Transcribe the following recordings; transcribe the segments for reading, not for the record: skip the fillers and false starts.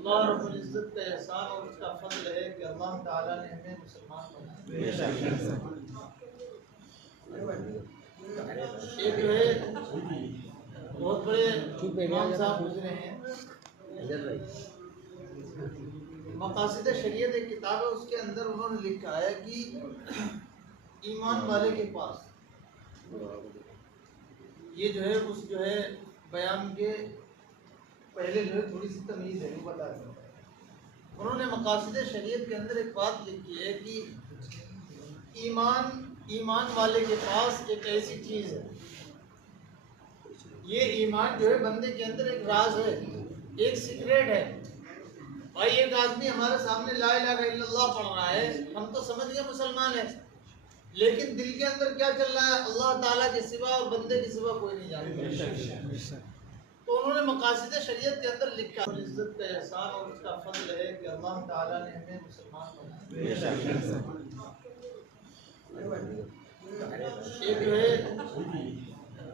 अल्लाह रब्बुल इज्जत का एहसान और उसका फजल है कि अल्लाह ताला ने हमें मुसलमान बनाया। एक जो है बहुत बड़े इमाम साहब गुजरे हैं, मकासिद शरीयत एक किताब है, उसके अंदर उन्होंने लिखा है कि ईमान वाले के पास ये जो है उस जो है बयान के पहले जो है थोड़ी सी तमीज़ है, वो बता दें। उन्होंने मकासिद शरीयत के अंदर एक बात लिखी है कि ईमान वाले के पास एक ऐसी चीज़ है, ये ईमान जो है बंदे के अंदर एक राज है, एक सीक्रेट है। भाई एक आदमी हमारे सामने ला इलाहा इल्लल्लाह पढ़ रहा है, हम तो समझ गए मुसलमान है, लेकिन दिल के अंदर क्या चल रहा है अल्लाह ताला के सिवा और बंदे के सिवा कोई नहीं जानता। तो उन्होंने मकासिद शरीयत के अंदर लिखा है इज्जत का एहसान और उसका फजल है कि अल्लाह ताला ने हमें मुसलमान बनाया। एक जो है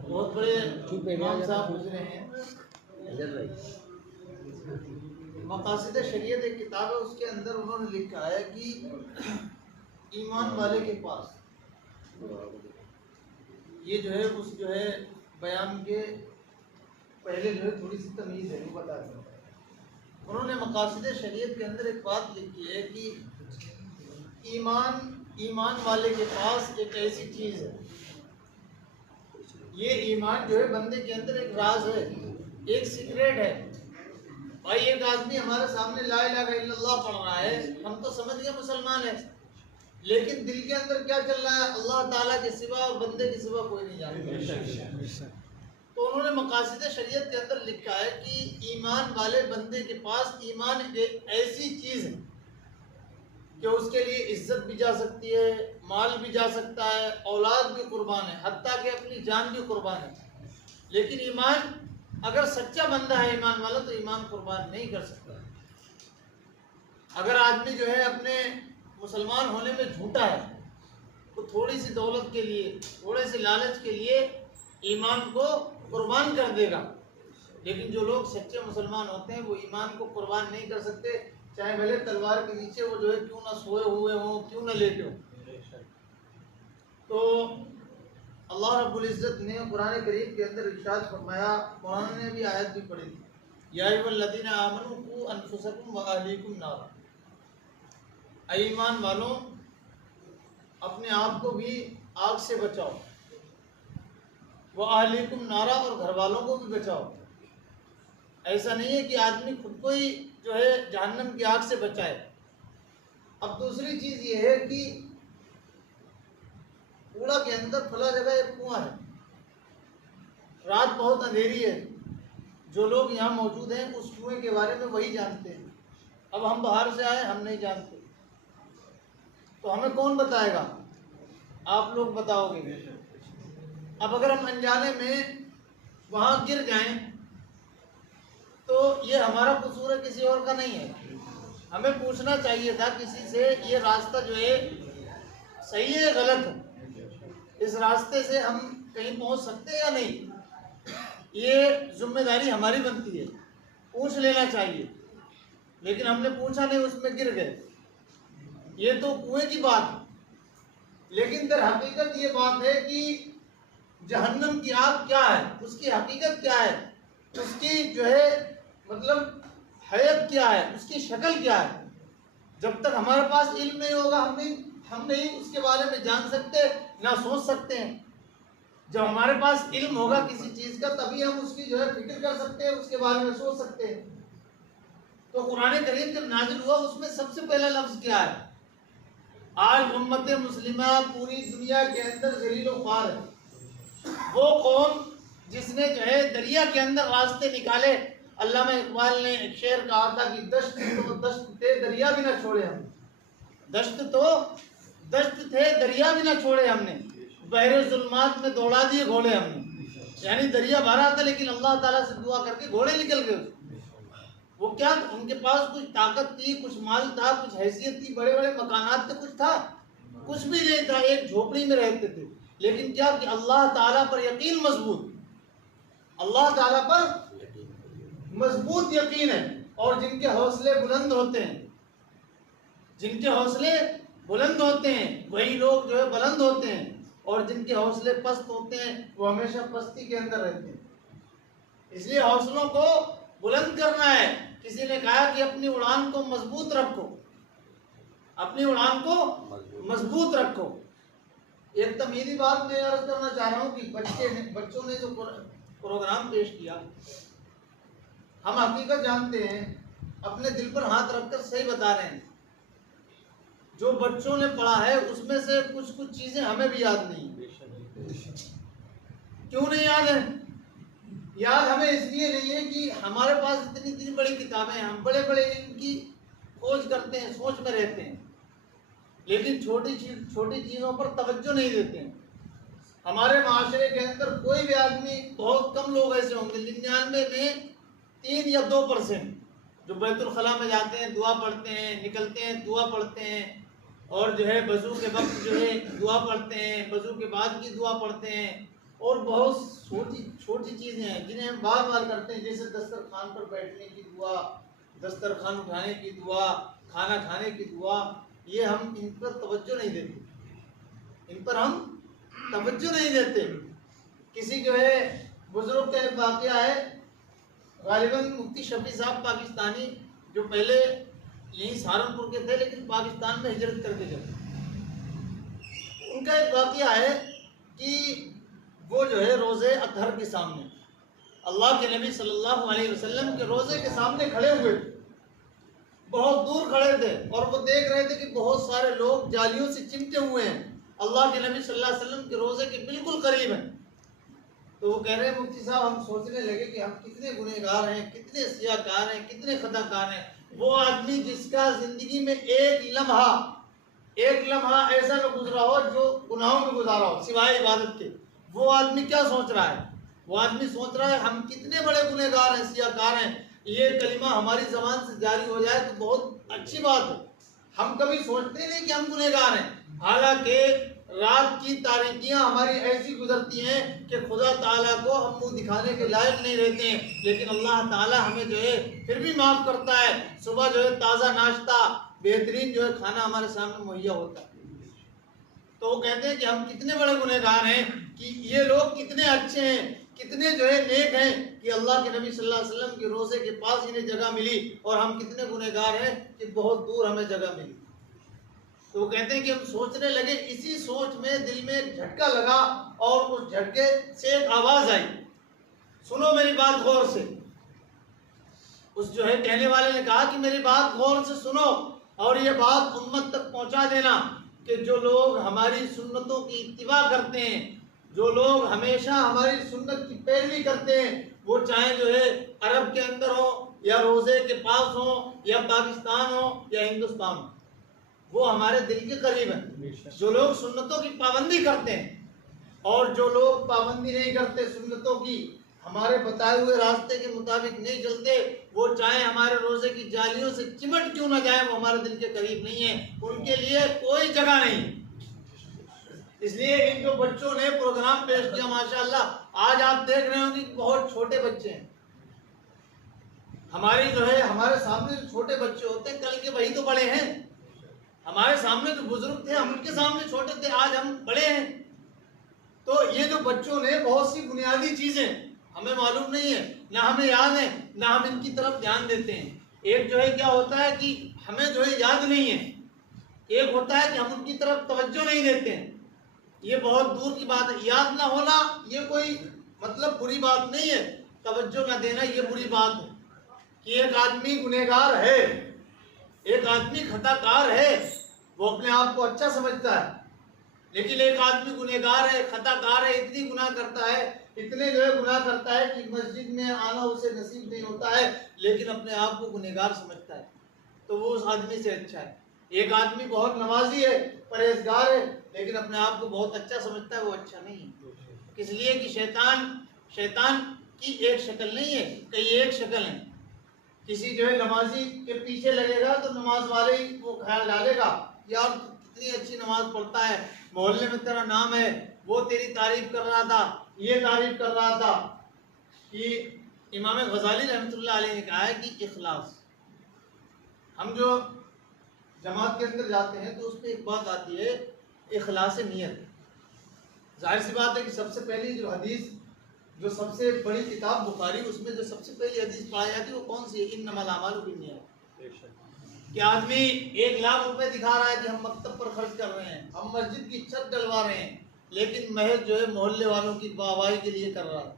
बहुत बड़े इमाम साहब गुजरे हैं, मकासिद शरीयत एक किताब है, उसके अंदर उन्होंने लिखा है कि ईमान वाले के पास ये जो है उस जो है बयान के पहले जो है थोड़ी सी तमीज़ है, वो बता दें। उन्होंने मकासिद शरीयत के अंदर एक बात लिखी है कि ईमान वाले के पास एक ऐसी चीज़ है, ये ईमान जो है बंदे के अंदर एक राज है, एक सीक्रेट है। भाई एक आदमी हमारे सामने ला इलाहा इल्लल्लाह पढ़ रहा है, हम तो समझ गए मुसलमान है, लेकिन दिल के अंदर क्या चल रहा है अल्लाह ताला के सिवा और बंदे के सिवा कोई नहीं जानता। तो उन्होंने मकासिद शरीयत के अंदर लिखा है कि ईमान वाले बंदे के पास ईमान एक ऐसी चीज़ है कि उसके लिए इज्जत भी जा सकती है, माल भी जा सकता है, औलाद भी कुर्बान है, हत्ता कि अपनी जान भी कुर्बान है। लेकिन ईमान अगर सच्चा बंदा है ईमान वाला तो ईमान कुर्बान नहीं कर सकता। अगर आदमी जो है अपने मुसलमान होने में झूठा है तो थोड़ी सी दौलत के लिए, थोड़े से लालच के लिए ईमान को कुर्बान कर देगा, लेकिन जो लोग सच्चे मुसलमान होते हैं वो ईमान को कुर्बान नहीं कर सकते, चाहे भले तलवार के नीचे वो जो है क्यों ना सोए हुए हों, क्यों ना लेटे हों। तो अल्लाह रब्बुल इज़्ज़त ने कुरान करीम के अंदर इरशाद फरमाया, कुरान ने भी आयत भी पढ़ी थी, या अय्युहल्लज़ीना आमनू कू अनफुसकुम व अहलीकुम नारा, ऐ ईमान वालों अपने आप को भी आग से बचाओ, वो अहलीकुम नारा और घर वालों को भी बचाओ। ऐसा नहीं है कि आदमी खुद को ही जो है जहन्नम की आग से बचाए। अब दूसरी चीज़ ये है कि कूड़ा के अंदर खुला जगह एक कुआं है, रात बहुत अंधेरी है, जो लोग यहाँ मौजूद हैं उस कुएं के बारे में वही जानते हैं। अब हम बाहर से आए, हम नहीं जानते, तो हमें कौन बताएगा? आप लोग बताओगे। अब अगर हम अनजाने में वहाँ गिर जाएं तो ये हमारा कसूर है, किसी और का नहीं है। हमें पूछना चाहिए था किसी से, ये रास्ता जो है सही है गलत है, इस रास्ते से हम कहीं पहुँच सकते हैं या नहीं, ये जिम्मेदारी हमारी बनती है, पूछ लेना चाहिए। लेकिन हमने पूछा नहीं, उसमें गिर गए। ये तो कुएं की बात है, लेकिन दर हकीकत ये बात है कि जहन्नम की आग क्या है, उसकी हकीकत क्या है, उसकी जो है मतलब हैत क्या है, उसकी शक्ल क्या है। जब तक हमारे पास इल्म नहीं होगा हम नहीं उसके बारे में जान सकते, ना सोच सकते हैं। जब हमारे पास इल्म होगा किसी चीज़ का तभी हम उसकी जो है फिक्र कर सकते हैं, उसके बारे में सोच सकते हैं। तो कुरान करीम जब नाजिल हुआ उसमें सबसे पहला लफ्ज़ क्या है? आज उम्मत मुस्लिमा पूरी दुनिया के अंदर ज़लील व ख्वार है, वो कौम जिसने जो है दरिया के अंदर रास्ते निकाले। अल्लामा इकबाल ने एक शेर कहा था कि दश्त तो दश्त थे दरिया भी ना छोड़े हमने, दश्त तो दश्त थे दरिया भी ना छोड़े हमने, बहरे जुल्मात में दौड़ा दिए घोड़े हमने। यानी दरिया भरा था लेकिन अल्लाह ताला से दुआ करके घोड़े निकल गए। वो क्या, उनके पास कुछ ताकत थी, कुछ माल था, कुछ हैसियत थी, बड़े बड़े मकानात थे, कुछ था? कुछ भी नहीं था, एक झोपड़ी में रहते थे। लेकिन क्या कि अल्लाह ताला पर यकीन मजबूत, अल्लाह ताला पर मजबूत यकीन है। और जिनके हौसले बुलंद होते हैं, जिनके हौसले बुलंद होते हैं वही लोग जो है बुलंद होते हैं, और जिनके हौसले पस्त होते हैं वो हमेशा पस्ती के अंदर रहते हैं। इसलिए हौसलों को बुलंद करना है। किसी ने कहा कि अपनी उड़ान को मजबूत रखो, अपनी उड़ान को मजबूत रखो। एक तमीदी बात मैं अर्ज करना चाह रहा हूँ कि बच्चों ने जो प्रोग्राम पेश किया, हम हकीकत जानते हैं, अपने दिल पर हाथ रखकर सही बता रहे हैं। जो बच्चों ने पढ़ा है उसमें से कुछ चीजें हमें भी याद नहीं। क्यों नहीं याद है? याद हमें इसलिए नहीं है कि हमारे पास इतनी बड़ी किताबें हैं, हम बड़े बड़े इनकी खोज करते हैं, सोच में रहते हैं, लेकिन छोटी चीज़ों पर तवज्जो नहीं देते हैं। हमारे माशरे के अंदर कोई भी आदमी, बहुत कम लोग ऐसे होंगे, 99 में 3 या 2% जो बैतुल खला में जाते हैं, दुआ पढ़ते हैं, निकलते हैं, दुआ पढ़ते हैं, और जो है वज़ू के वक्त जो है दुआ पढ़ते हैं, वज़ू के बाद की दुआ पढ़ते हैं, और बहुत छोटी चीज़ें हैं जिन्हें हम बार बार करते हैं, जैसे दस्तरखान पर बैठने की दुआ, दस्तरखान उठाने की दुआ, खाना खाने की दुआ। ये हम इन पर तवज्जो नहीं देते, इन पर हम तवज्जो नहीं देते। किसी जो है बुजुर्ग का एक वाक़या है, गालिबन मुफ्ती शफी साहब पाकिस्तानी, जो पहले यहीं सहारनपुर के थे लेकिन पाकिस्तान में हिजरत करके गए। उनका एक वाक़या है कि वो जो है रोज़े अतहर के सामने, अल्लाह के नबी सल्लल्लाहु अलैहि वसल्लम के रोज़े के सामने खड़े हुए थे, बहुत दूर खड़े थे, और वो देख रहे थे कि बहुत सारे लोग जालियों से चिमटे हुए हैं, अल्लाह के नबी सल्लल्लाहु अलैहि वसल्लम के रोज़े के बिल्कुल करीब हैं। तो वो कह रहे हैं, मुफ्ती साहब हम सोचने लगे कि हम कितने गुनहगार हैं, कितने सियाकार हैं, कितने खताकार हैं। वो आदमी जिसका ज़िंदगी में एक लम्हा ऐसा न गुजरा हो जो गुनाहों में गुजारा हो सिवाय इबादत के, वो आदमी क्या सोच रहा है? वो आदमी सोच रहा है हम कितने बड़े गुनहगार हैं, सियाकार हैं, ये कलिमा हमारी ज़बान से जारी हो जाए तो बहुत अच्छी बात है। हम कभी सोचते नहीं कि हम गुनहगार हैं, हालांकि रात की तारीकियां हमारी ऐसी गुजरती हैं कि खुदा ताला को हम मुंह दिखाने के लायक नहीं रहते हैं, लेकिन अल्लाह ताला हमें जो है फिर भी माफ़ करता है। सुबह जो है ताज़ा नाश्ता, बेहतरीन जो है खाना हमारे सामने मुहैया होता है। तो वो कहते हैं कि हम कितने बड़े गुनहगार हैं, कि ये लोग कितने अच्छे हैं, कितने जो है नेक हैं कि अल्लाह के नबी सल्लल्लाहु अलैहि वसल्लम के रोज़े के पास इन्हें जगह मिली, और हम कितने गुनहगार हैं कि बहुत दूर हमें जगह मिली। तो वो कहते हैं कि हम सोचने लगे, इसी सोच में दिल में एक झटका लगा, और उस झटके से एक आवाज़ आई, सुनो मेरी बात गौर से। उस जो है कहने वाले ने कहा कि मेरी बात गौर से सुनो, और ये बात उम्मत तक पहुंचा देना कि जो लोग हमारी सुन्नतों की इत्तिबा करते हैं, जो लोग हमेशा हमारी सुन्नत की पैरवी करते हैं, वो चाहे जो है अरब के अंदर हो, या रोज़े के पास हो, या पाकिस्तान हो, या हिंदुस्तान हो, वो हमारे दिल के करीब हैं। जो लोग सुन्नतों की पाबंदी करते हैं, और जो लोग पाबंदी नहीं करते सुन्नतों की, हमारे बताए हुए रास्ते के मुताबिक नहीं चलते, वो चाहे हमारे रोज़े की जालियों से चिमट क्यों ना जाए, वो हमारे दिल के करीब नहीं है, उनके लिए कोई जगह नहीं। इसलिए इन जो बच्चों ने प्रोग्राम पेश किया, माशाअल्लाह, आज आप देख रहे होंगे कि बहुत छोटे बच्चे हैं। हमारी जो है हमारे सामने जो छोटे बच्चे होते हैं, कल के वही तो बड़े हैं। हमारे सामने जो बुजुर्ग थे, हम उनके सामने छोटे थे, आज हम बड़े हैं। तो ये जो बच्चों ने बहुत सी बुनियादी चीजें हमें मालूम नहीं है, ना हमें याद है, ना हम इनकी तरफ ध्यान देते हैं। एक जो है क्या होता है कि हमें जो है याद नहीं है, एक होता है कि हम उनकी तरफ तवज्जो नहीं देते हैं। ये बहुत दूर की बात है। याद ना होना ये कोई मतलब बुरी बात नहीं है, तवज्जो ना देना ये बुरी बात है। कि एक आदमी गुनहगार है, एक आदमी खताकार है, वो अपने आप को अच्छा समझता है, लेकिन एक आदमी गुनहगार है, खताकार है, इतनी गुनाह करता है, इतने जो है गुनाह करता है कि मस्जिद में आना उसे नसीब नहीं होता है, लेकिन अपने आप को गुनहगार समझता है, तो वो उस आदमी से अच्छा है। एक आदमी बहुत नमाजी है, परहेजगार है, लेकिन अपने आप को बहुत अच्छा समझता है, वो अच्छा नहीं है। इसलिए कि शैतान की एक शक्ल नहीं है, कई एक शक्ल है। किसी जो है नमाजी के पीछे लगेगा तो नमाज वाले ही वो ख्याल डालेगा, यार कितनी अच्छी नमाज पढ़ता है, मोहल्ले में तेरा नाम है, वो तेरी तारीफ कर रहा था, ये तारीफ कर रहा था। कि इमाम गजाली रहमतुल्लाह अलैह ने कहा है कि इखलास, हम जो जमात के अंदर जाते हैं तो उसमें एक बात आती है इखलास नियत। जाहिर सी बात है कि सबसे पहली जो हदीस, जो सबसे बड़ी किताब बुखारी, उसमें जो सबसे पहली हदीस पढ़ाई जाती है वो कौन सी है? इन्नमल अमालु बिन्नियात। कि आदमी 1 लाख रुपए दिखा रहा है कि हम मकतब पर खर्च कर रहे हैं, हम मस्जिद की छत डलवा रहे हैं, लेकिन महज जो है मोहल्ले वालों की वाहवाही के लिए कर रहा है,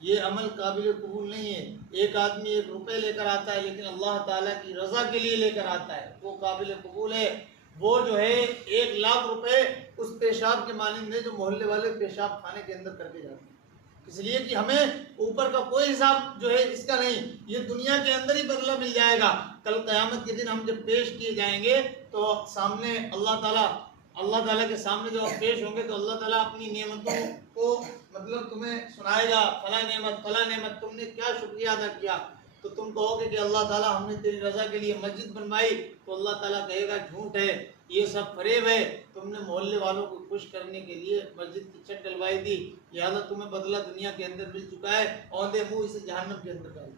ये अमल काबिल कबूल नहीं है। एक आदमी 1 रुपए लेकर आता है लेकिन अल्लाह ताला की रज़ा के लिए लेकर आता है, वो काबिल कबूल है। वो जो है 1 लाख रुपए उस पेशाब के मानिंद है जो मोहल्ले वाले पेशाब खाने के अंदर करके जाते हैं, इसलिए कि हमें ऊपर का कोई हिसाब जो है इसका नहीं, ये दुनिया के अंदर ही बदला मिल जाएगा। कल क़यामत के दिन हम जब पेश किए जाएंगे तो सामने अल्लाह ताला के सामने जब पेश होंगे तो अल्लाह ताला अपनी नेमतों को मतलब तुम्हें सुनाएगा, फला नेमत तुमने क्या शुक्रिया अदा किया, तो तुम कहोगे कि अल्लाह ताला हमने तेरी रज़ा के लिए मस्जिद बनवाई, तो अल्लाह ताला कहेगा झूठ है, ये सब फरेब है, तुमने मोहल्ले वालों को खुश करने के लिए मस्जिद की छत डलवाई थी, लिहाजा तुम्हें बदला दुनिया के अंदर मिल चुका है, औंधे मुंह इसे जहन्नम के अंदर डाल।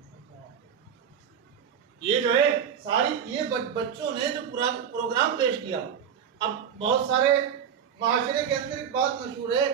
ये जो है सारी ये बच्चों ने जो प्रोग्राम पेश किया। अब बहुत सारे माशरे के अंदर एक बात मशहूर है